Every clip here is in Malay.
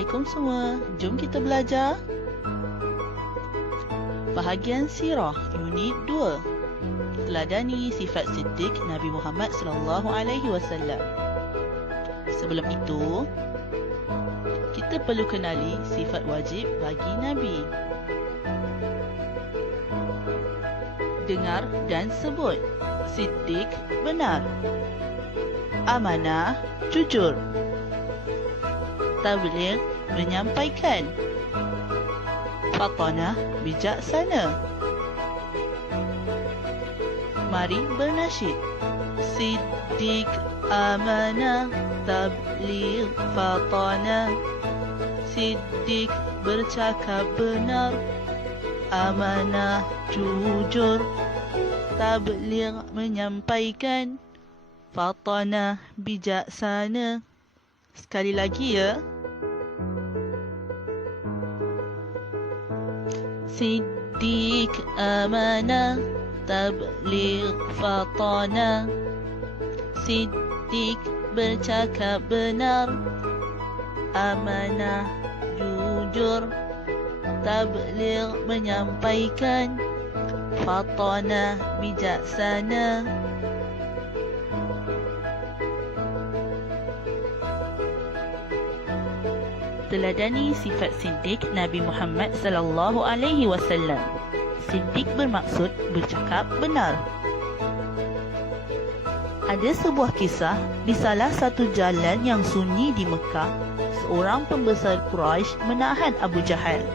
Assalamualaikum semua. Jom kita belajar bahagian sirah unit 2. Teladani sifat siddiq Nabi Muhammad SAW. Sebelum itu, kita perlu kenali sifat wajib bagi Nabi. Dengar dan sebut. Siddiq, benar. Amanah, jujur. Tabligh, menyampaikan. Fatanah, bijaksana. Mari bernasyid. Siddiq, amanah, tabligh, fatanah. Siddiq, bercakap benar. Amanah, jujur. Tabligh, menyampaikan. Fatanah, bijaksana. Sekali lagi ya. Siddiq, amanah, tabligh, fatanah. Siddiq, bercakap benar. Amanah, jujur. Tabligh, menyampaikan. Fatanah, bijaksana. Teladani sifat siddiq Nabi Muhammad SAW. Siddiq bermaksud bercakap benar. Ada sebuah kisah di salah satu jalan yang sunyi di Mekah, seorang pembesar Quraisy menahan Abu Jahal.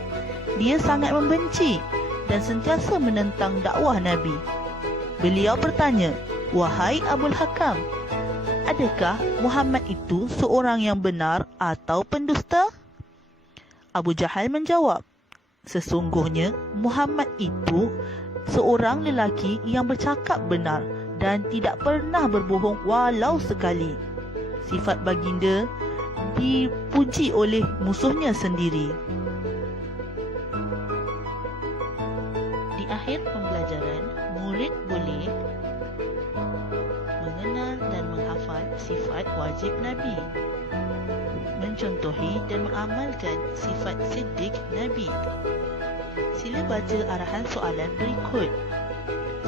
Dia sangat membenci dan sentiasa menentang dakwah Nabi. Beliau bertanya, "Wahai Abul Hakam, adakah Muhammad itu seorang yang benar atau pendusta?" Abu Jahal menjawab, "Sesungguhnya Muhammad itu seorang lelaki yang bercakap benar dan tidak pernah berbohong walau sekali." Sifat baginda dipuji oleh musuhnya sendiri. Di akhir pembelajaran, murid boleh mengenal dan menghafal sifat wajib Nabi, mencontohi dan mengamalkan sifat siddiq Nabi. Sila baca arahan soalan berikut.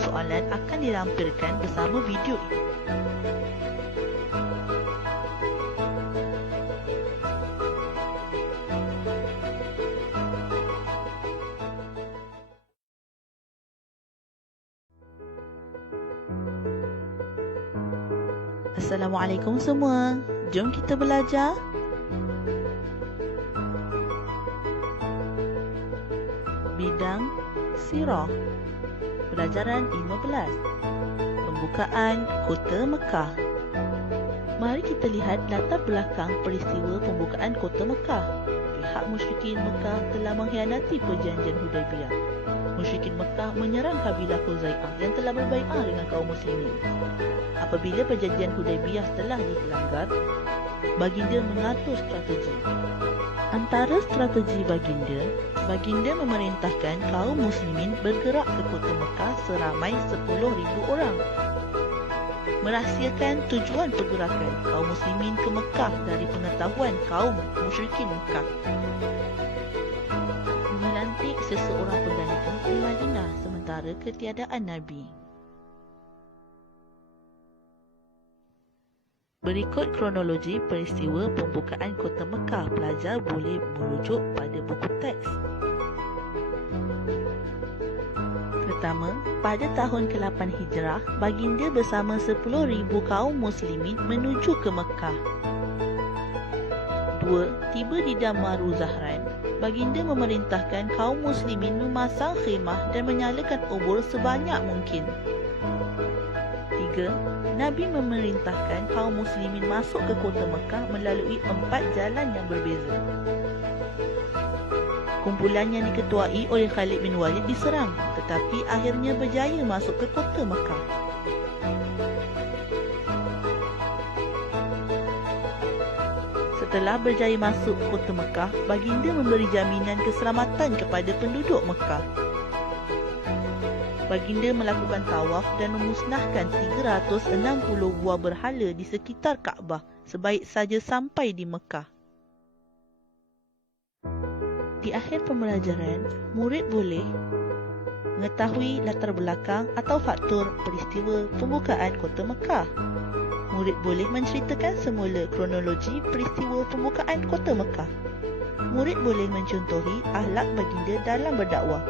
Soalan akan dilampirkan bersama video ini. Assalamualaikum semua. Jom kita belajar. Bidang sirah. Pelajaran 15. Pembukaan Kota Mekah. Mari kita lihat latar belakang peristiwa pembukaan Kota Mekah. Pihak musyrikin Mekah telah mengkhianati perjanjian Hudaibiyah. Musyrikin Mekah menyerang kabilah Khuzai'ah yang telah berbai'ah dengan kaum muslimin. Apabila perjanjian Hudaibiyah telah dilanggar, baginda mengatur strategi. Antara strategi baginda memerintahkan kaum muslimin bergerak ke kota Mekah seramai 10,000 orang. Merahsiakan tujuan pergerakan kaum muslimin ke Mekah dari pengetahuan kaum musyrikin Mekah. Melantik seseorang pengganti di Madinah sementara ketiadaan Nabi. Berikut kronologi peristiwa pembukaan Kota Mekah. Pelajar boleh merujuk pada buku teks. Pertama, pada tahun ke-8 Hijrah, baginda bersama 10,000 kaum muslimin menuju ke Mekah. 2. Tiba di Damaru Zahran, baginda memerintahkan kaum muslimin memasang khemah dan menyalakan obor sebanyak mungkin. 3. Nabi memerintahkan kaum muslimin masuk ke kota Mekah melalui 4 jalan yang berbeza. Kumpulan yang diketuai oleh Khalid bin Walid diserang, tetapi akhirnya berjaya masuk ke kota Mekah. Setelah berjaya masuk kota Mekah, baginda memberi jaminan keselamatan kepada penduduk Mekah. baginda melakukan tawaf dan memusnahkan 360 buah berhala di sekitar Kaabah sebaik saja sampai di Mekah. Di akhir pembelajaran, murid boleh mengetahui latar belakang atau faktor peristiwa pembukaan Kota Mekah. Murid boleh menceritakan semula kronologi peristiwa pembukaan Kota Mekah. Murid boleh mencontohi akhlak baginda dalam berdakwah.